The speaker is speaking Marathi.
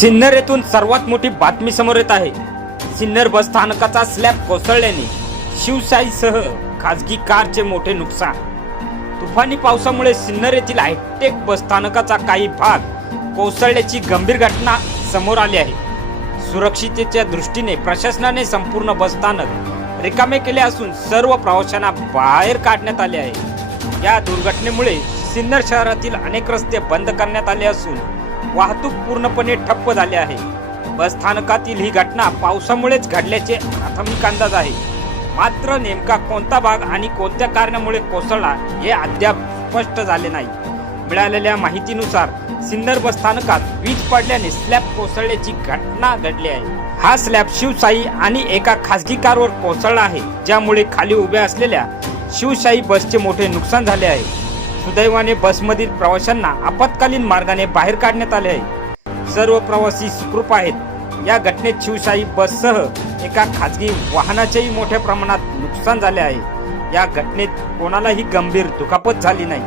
सिन्नर येथून सर्वात मोठी बातमी समोर येत आहे. सिन्नर बस स्थानकाचा स्लॅब कोसळल्याने शिवशाहीसह खासगी कारचे मोठे नुकसान. तुफानी पावसामुळे सिन्नर येथील हायटेक बस स्थानकाचा काही भाग कोसळल्याची गंभीर घटना समोर आली आहे. सुरक्षितेच्या दृष्टीने प्रशासनाने संपूर्ण बस स्थानक रिकामे केले असून सर्व प्रवाशांना बाहेर काढण्यात आले आहे. या दुर्घटनेमुळे सिन्नर शहरातील अनेक रस्ते बंद करण्यात आले असून वाहतूक पूर्णपणे ठप्प झाली आहे. बस स्थानकातील ही घटना पावसामुळेच घडल्याचे प्राथमिक अंदाज आहे. मात्र नेमका कोणता भाग आणि कोणत्या कारणामुळे कोसळला हे अद्याप स्पष्ट झाले नाही. मिळालेल्या माहितीनुसार सिन्नर बस स्थानकात वीज पडल्याने स्लॅब कोसळल्याची घटना घडली आहे. हा स्लॅब शिवशाही आणि एका खासगी कारवर कोसळला आहे ज्यामुळे खाली उभ्या असलेल्या शिवशाही बसचे मोठे नुकसान झाले आहे. सुदैवाने बसमधील प्रवाशांना आपत्कालीन मार्गाने बाहेर काढण्यात आले आहे. सर्व प्रवासी सुखरूप आहेत. या घटनेत शिवशाही बससह एका खाजगी वाहनाचेही मोठ्या प्रमाणात नुकसान झाले आहे. या घटनेत कोणालाही गंभीर दुखापत झाली नाही.